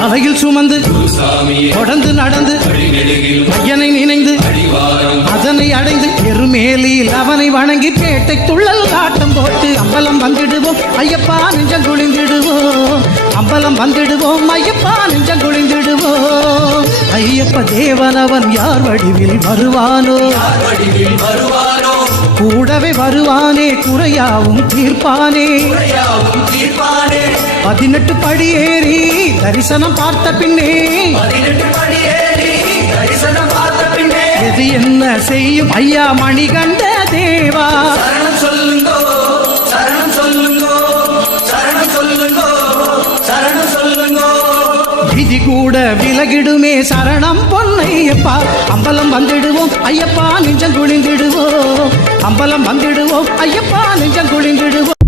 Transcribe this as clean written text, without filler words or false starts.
தலையில் சுமந்து தொடர்ந்து நடந்து ஐயனை நினைந்து அதனை அடைந்து எருமேலியில் அவனை வணங்கி பேட்டை துள்ளல் ஆட்டம் போட்டு அம்பலம் வந்திடுவோம் ஐயப்பா நெஞ்சம் குளிந்திடுவோம். அம்பலம் வந்திடுவோம் ஐயப்பா நெஞ்சம் குளிந்திடுவோம். ஐயப்ப தேவனவன் யார் வடிவில் வருவானோ, கூடவே வருவானே குறையாவும் தீர்ப்பானே. 18 படி ஏறி தரிசனம் பார்த்த பின்னே எது என்ன செய்யும் ஐயா மணிகண்ட தேவா. விதி கூட விலகிடுமே சரணம் பொன்னையப்பா. அம்பலம் வந்திடுவோம் ஐயப்பா நெஞ்சம் குளிந்திடுவோம். அம்பலம் வந்திடுவோம் ஐயப்பா நெஞ்சம் குளிந்திடுவோம்.